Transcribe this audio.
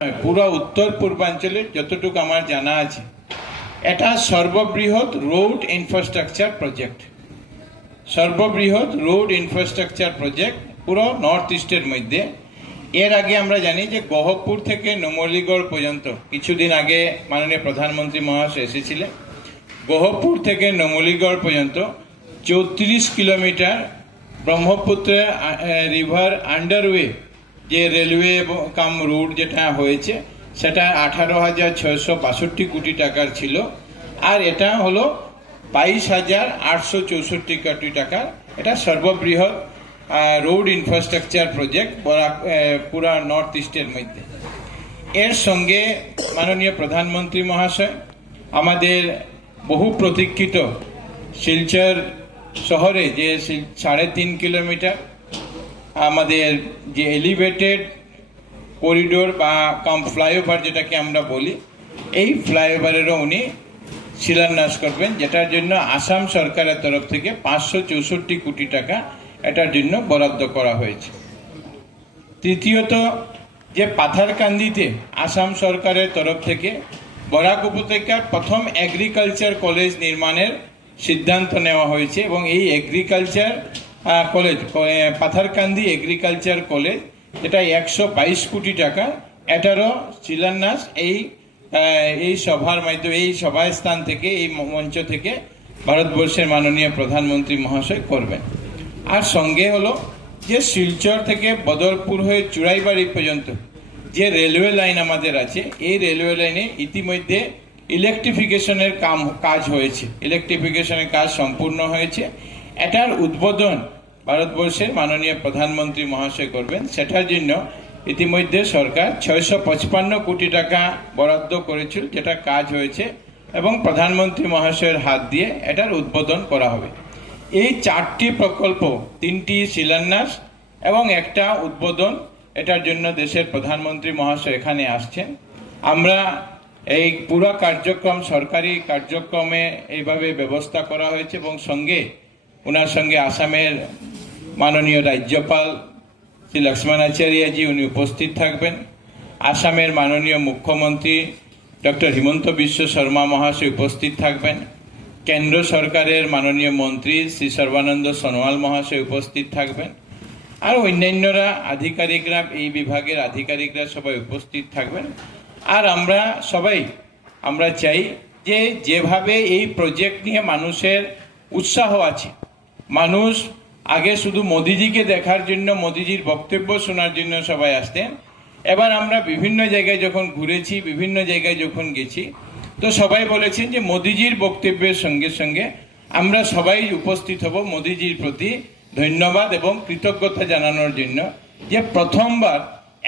পুরো উত্তর পূর্বাঞ্চলে যতটুকু আমার জানা আছে এটা সর্ববৃহৎ রোড ইনফ্রাস্ট্রাকচার প্রজেক্ট। সর্ববৃহৎ রোড ইনফ্রাস্ট্রাকচার প্রজেক্ট পুরো নর্থ ইস্টের মধ্যে। এর আগে আমরা জানি যে গহপুর থেকে নুমলীগড় পর্যন্ত কিছুদিন আগে মাননীয় প্রধানমন্ত্রী মহাশয় এসেছিলেন। গহপুর থেকে নুমলীগড় পর্যন্ত 34 কিলোমিটার ব্রহ্মপুত্র রিভার আন্ডারওয়ে যে রেলওয়ে কাম রুট যেটা হয়েছে সেটা 18,662 কোটি টাকার ছিল, আর এটা হলো 22,864 কোটি টাকার। এটা সর্ববৃহৎ রোড ইনফ্রাস্ট্রাকচার প্রজেক্ট পুরা নর্থ ইস্টের মধ্যে। এর সঙ্গে মাননীয় প্রধানমন্ত্রী মহাশয় আমাদের বহু প্রতীক্ষিত শিলচর শহরে যে 3.5 কিলোমিটার আমাদের যে এলিভেটেড করিডোর বা কাম ফ্লাইওভার যেটাকে আমরা বলি, এই ফ্লাইওভারেরও উনি শিলান্যাস করবেন, যেটার জন্য আসাম সরকারের তরফ থেকে 564 কোটি টাকা এটার জন্য বরাদ্দ করা হয়েছে। তৃতীয়ত, যে পাথারকান্দিতে আসাম সরকারের তরফ থেকে বরাক উপত্যকার প্রথম এগ্রিকালচার কলেজ নির্মাণের সিদ্ধান্ত নেওয়া হয়েছে এবং এই agriculture college Patharkandi agriculture college যেটা 122 কোটি টাকা, এটারও শিলান্যাস এই সভার মাধ্যমে, এই সভাস্থান থেকে, এই মঞ্চ থেকে ভারতবর্ষের মাননীয় প্রধানমন্ত্রী মহাশয় করবেন। আর সঙ্গে হলো যে শিলচর থেকে বদরপুর হয়ে চুড়াইবাড়ি পর্যন্ত যে রেলওয়ে লাইন আমাদের আছে, এই রেলওয়ে লাইনে ইতিমধ্যে ইলেকট্রিফিকেশনের কাজ হয়েছে, ইলেকট্রিফিকেশনের কাজ সম্পূর্ণ হয়েছে। এটার উদ্বোধন ভারতবর্ষের মাননীয় প্রধানমন্ত্রী মহাশয় করবেন। সেটার জন্য ইতিমধ্যে সরকার 655 কোটি টাকা বরাদ্দ করেছিল, যেটা কাজ হয়েছে এবং প্রধানমন্ত্রী মহাশয়ের হাত দিয়ে এটার উদ্বোধন করা হবে। এই 4টি প্রকল্প, 3টি শিলান্যাস এবং একটা উদ্বোধন, এটার জন্য দেশের প্রধানমন্ত্রী মহাশয় এখানে আসছেন। আমরা এই পুরো কার্যক্রম, সরকারি কার্যক্রমে এইভাবে ব্যবস্থা করা হয়েছে এবং ওনার সঙ্গে আসামের মাননীয় রাজ্যপাল শ্রী লক্ষ্মণাচার্যজি উনি উপস্থিত থাকবেন। আসামের মাননীয় মুখ্যমন্ত্রী ডক্টর হিমন্ত বিশ্ব শর্মা মহাশয় উপস্থিত থাকবেন। কেন্দ্র সরকারের মাননীয় মন্ত্রী শ্রী সর্বানন্দ সোনোয়াল মহাশয় উপস্থিত থাকবেন। আর অন্যান্যরা আধিকারিকরা, এই বিভাগের আধিকারিকরা সবাই উপস্থিত থাকবেন। আর আমরা চাই যে যেভাবে এই প্রজেক্ট নিয়ে মানুষের উৎসাহ আছে, মানুষ আগে শুধু মোদিজিকে দেখার জন্য, মোদিজির বক্তব্য শোনার জন্য সবাই আসতেন। এবার আমরা বিভিন্ন জায়গায় যখন ঘুরেছি, বিভিন্ন জায়গায় যখন গেছি, তো সবাই বলেছেন যে মোদিজির বক্তব্যের সঙ্গে সঙ্গে আমরা সবাই উপস্থিত হব মোদিজির প্রতি ধন্যবাদ এবং কৃতজ্ঞতা জানানোর জন্য, যে প্রথমবার